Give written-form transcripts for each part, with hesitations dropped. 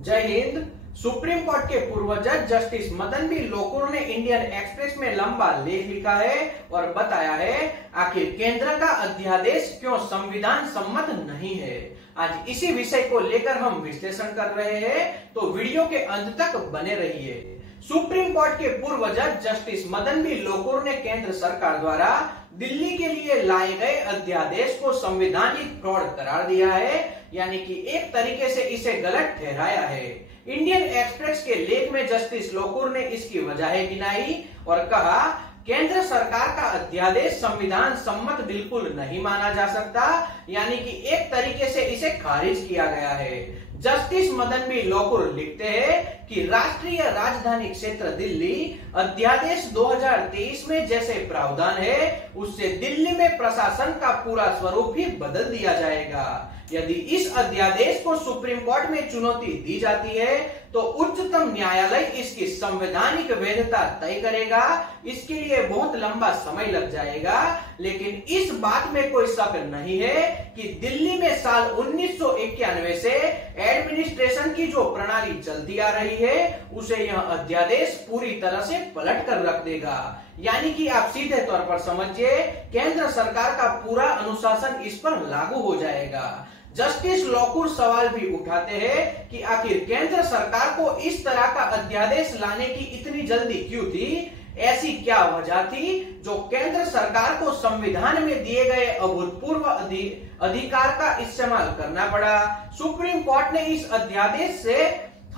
जय Hind. Supreme court के पूर्व जज जस्टिस मदन बी लोकुर ने इंडियन एक्सप्रेस में लंबा लेख लिखा है और बताया है आखिर केंद्र का अध्यादेश क्यों संविधान सम्मत नहीं है। आज इसी विषय को लेकर हम विश्लेषण कर रहे हैं, तो वीडियो के अंत तक बने रहिए। सुप्रीम कोर्ट के पूर्व जज जस्टिस मदन बी लोकुर ने केंद्र सरकार द्वारा दिल्ली के लिए लाए गए अध्यादेश को संवैधानिक फ्रॉड करार दिया है, यानी कि एक तरीके से इसे गलत ठहराया है। इंडियन एक्सप्रेस के लेख में जस्टिस लोकुर ने इसकी वजह गिनाई और कहा, केंद्र सरकार का अध्यादेश संविधान सम्मत बिल्कुल नहीं माना जा सकता, यानी कि एक तरीके से इसे खारिज किया गया है। जस्टिस मदन बी लोकुर लिखते हैं कि राष्ट्रीय राजधानी क्षेत्र दिल्ली अध्यादेश 2023 में जैसे प्रावधान है, उससे दिल्ली में प्रशासन का पूरा स्वरूप ही बदल दिया जाएगा। यदि इस अध्यादेश को सुप्रीम कोर्ट में चुनौती दी जाती है तो उच्चतम न्यायालय इसकी संवैधानिक वैधता तय करेगा। इसके लिए बहुत लंबा समय लग जाएगा, लेकिन इस बात में कोई शक नहीं है कि दिल्ली में साल 1991 से एडमिनिस्ट्रेशन की जो प्रणाली चलती आ रही है, उसे यह अध्यादेश पूरी तरह से पलट कर रख देगा। यानी कि आप सीधे तौर पर समझिए, केंद्र सरकार का पूरा अनुशासन इस पर लागू हो जाएगा। जस्टिस लोकुर सवाल भी उठाते हैं कि आखिर केंद्र सरकार को इस तरह का अध्यादेश लाने की इतनी जल्दी क्यों थी? ऐसी क्या वजह थी जो केंद्र सरकार को संविधान में दिए गए अभूतपूर्व अधिकार का इस्तेमाल करना पड़ा? सुप्रीम कोर्ट ने इस अध्यादेश से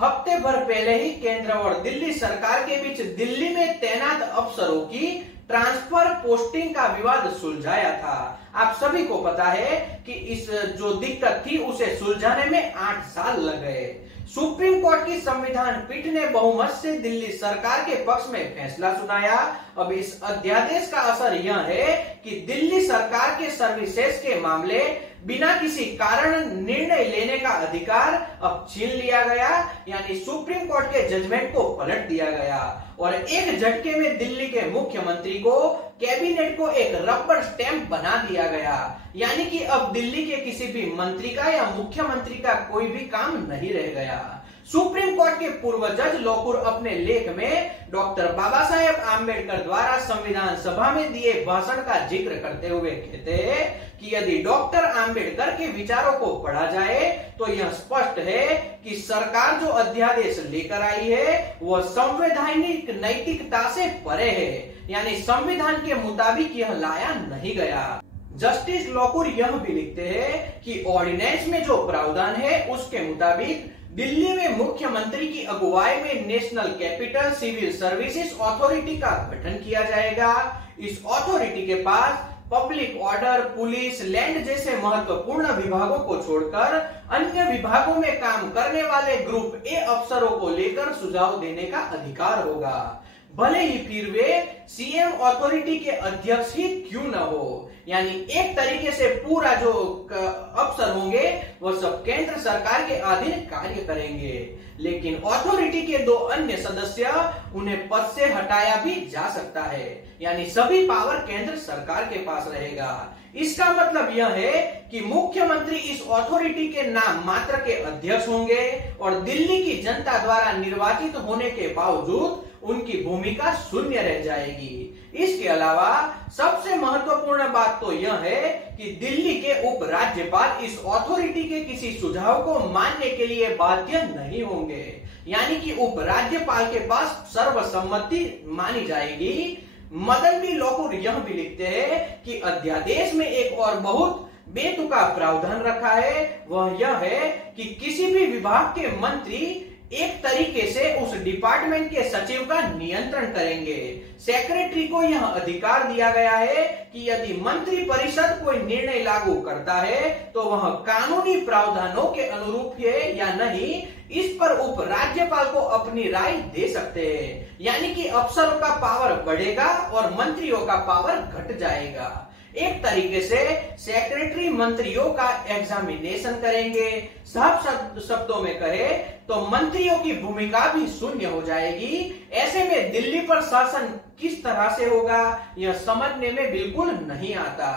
हफ्ते भर पहले ही केंद्र और दिल्ली सरकार के बीच दिल्ली में तैनात अफसरों की ट्रांसफर पोस्टिंग का विवाद सुलझाया था। आप सभी को पता है कि इस जो दिक्कत थी उसे सुलझाने में 8 साल लग गए। सुप्रीम कोर्ट की संविधान पीठ ने बहुमत से दिल्ली सरकार के पक्ष में फैसला सुनाया। अब इस अध्यादेश का असर यह है कि दिल्ली सरकार के सर्विसेज के मामले बिना किसी कारण निर्णय लेने का अधिकार अब छीन लिया गया, यानी सुप्रीम कोर्ट के जजमेंट को पलट दिया गया और एक झटके में दिल्ली के मुख्यमंत्री को, कैबिनेट को एक रबर स्टैंप बना दिया गया। यानी कि अब दिल्ली के किसी भी मंत्री का या मुख्यमंत्री का कोई भी काम नहीं रह गया। सुप्रीम कोर्ट के पूर्व जज लोकुर अपने लेख में डॉक्टर बाबा साहेब आम्बेडकर द्वारा संविधान सभा में दिए भाषण का जिक्र करते हुए कहते हैं कि यदि डॉक्टर आम्बेडकर के विचारों को पढ़ा जाए तो यह स्पष्ट है कि सरकार जो अध्यादेश लेकर आई है वह संवैधानिक नैतिकता से परे है, यानी संविधान के मुताबिक यह लाया नहीं गया। जस्टिस लोकुर यह भी लिखते हैं कि ऑर्डिनेंस में जो प्रावधान है उसके मुताबिक दिल्ली में मुख्यमंत्री की अगुवाई में national capital civil services authority का गठन किया जाएगा। इस अथॉरिटी के पास पब्लिक ऑर्डर, पुलिस, लैंड जैसे महत्वपूर्ण विभागों को छोड़कर अन्य विभागों में काम करने वाले ग्रुप ए अफसरों को लेकर सुझाव देने का अधिकार होगा, भले ही फिर वे सीएम अथॉरिटी के अध्यक्ष ही क्यों न हो। यानी एक तरीके से पूरा जो अफसर होंगे वह सब केंद्र सरकार के अधीन कार्य करेंगे, लेकिन अथॉरिटी के 2 अन्य सदस्य उन्हें पद से हटाया भी जा सकता है, यानी सभी पावर केंद्र सरकार के पास रहेगा। इसका मतलब यह है कि मुख्यमंत्री इस अथॉरिटी के नाम मात्र के अध्यक्ष होंगे और दिल्ली की जनता द्वारा निर्वाचित होने के बावजूद उनकी भूमिका शून्य रह जाएगी। इसके अलावा सबसे महत्वपूर्ण बात तो यह है कि दिल्ली के उप राज्यपाल इस अथॉरिटी के किसी सुझाव को मानने के लिए बाध्य नहीं होंगे, यानी कि उप राज्यपाल के पास सर्वसम्मति मानी जाएगी। मदन बी लोकुर यह भी लिखते हैं कि अध्यादेश में एक और बहुत बेतुका प्रावधान रखा है, वह यह है कि किसी भी विभाग के मंत्री एक तरीके से उस डिपार्टमेंट के सचिव का नियंत्रण करेंगे। सेक्रेटरी को यह अधिकार दिया गया है कि यदि मंत्री परिषद कोई निर्णय लागू करता है तो वह कानूनी प्रावधानों के अनुरूप है या नहीं, इस पर उप राज्यपाल को अपनी राय दे सकते हैं। यानी कि अफसरों का पावर बढ़ेगा और मंत्रियों का पावर घट जाएगा। एक तरीके से सेक्रेटरी मंत्रियों का एग्जामिनेशन करेंगे। साफ शब्दों में कहे तो मंत्रियों की भूमिका भी शून्य हो जाएगी। ऐसे में दिल्ली पर शासन किस तरह से होगा यह समझने में बिल्कुल नहीं आता।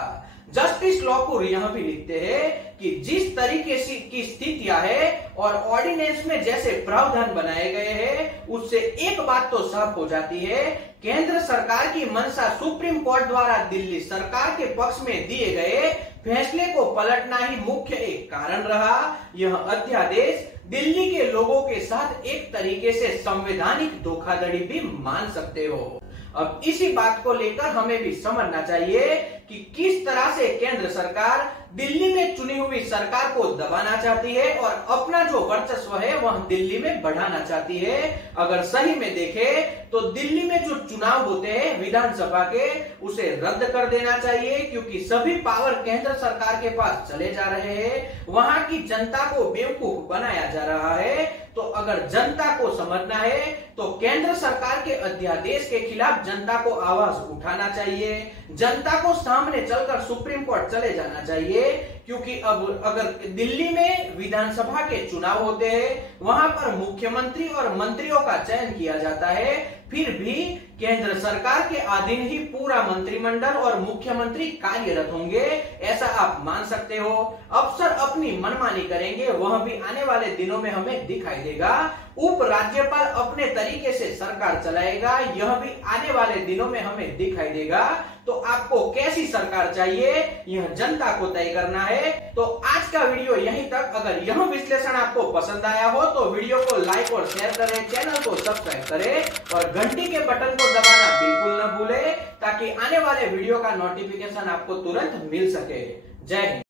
जस्टिस लॉकूर यह भी लिखते हैं कि जिस तरीके से की स्थितियां है और ऑर्डिनेंस में जैसे प्रावधान बनाए गए हैं, उससे एक बात तो साफ हो जाती है, केंद्र सरकार की मंशा सुप्रीम कोर्ट द्वारा दिल्ली सरकार के पक्ष में दिए गए फैसले को पलटना ही मुख्य एक कारण रहा। यह अध्यादेश दिल्ली के लोगों के साथ एक तरीके से संवैधानिक धोखाधड़ी भी मान सकते हो। अब इसी बात को लेकर हमें भी समझना चाहिए कि किस तरह से केंद्र सरकार दिल्ली में चुनी हुई सरकार को दबाना चाहती है और अपना जो वर्चस्व है वह दिल्ली में बढ़ाना चाहती है। अगर सही में देखें तो दिल्ली में जो चुनाव होते हैं विधानसभा के, उसे रद्द कर देना चाहिए, क्योंकि सभी पावर केंद्र सरकार के पास चले जा रहे हैं। वहां की जनता को बेवकूफ बनाया जा रहा है। तो अगर जनता को समझना है तो केंद्र सरकार के अध्यादेश के खिलाफ जनता को आवाज उठाना चाहिए, जनता को सामने चलकर सुप्रीम कोर्ट चले जाना चाहिए, क्योंकि अब अगर दिल्ली में विधानसभा के चुनाव होते हैं, वहां पर मुख्यमंत्री और मंत्रियों का चयन किया जाता है, फिर भी केंद्र सरकार के अधीन ही पूरा मंत्रिमंडल और मुख्यमंत्री कार्यरत होंगे, ऐसा आप मान सकते हो। अफसर अपनी मनमानी करेंगे, वह भी आने वाले दिनों में हमें दिखाई देगा। उपराज्यपाल अपने तरीके से सरकार चलाएगा, यह भी आने वाले दिनों में हमें दिखाई देगा। तो आपको कैसी सरकार चाहिए, यह जनता को तय करना है। तो आज का वीडियो यहीं तक। अगर यह विश्लेषण आपको पसंद आया हो तो वीडियो को लाइक और शेयर करें, चैनल को सब्सक्राइब करें और घंटी के बटन को दबाना बिल्कुल न भूलें, ताकि आने वाले वीडियो का नोटिफिकेशन आपको तुरंत मिल सके। जय हिंद।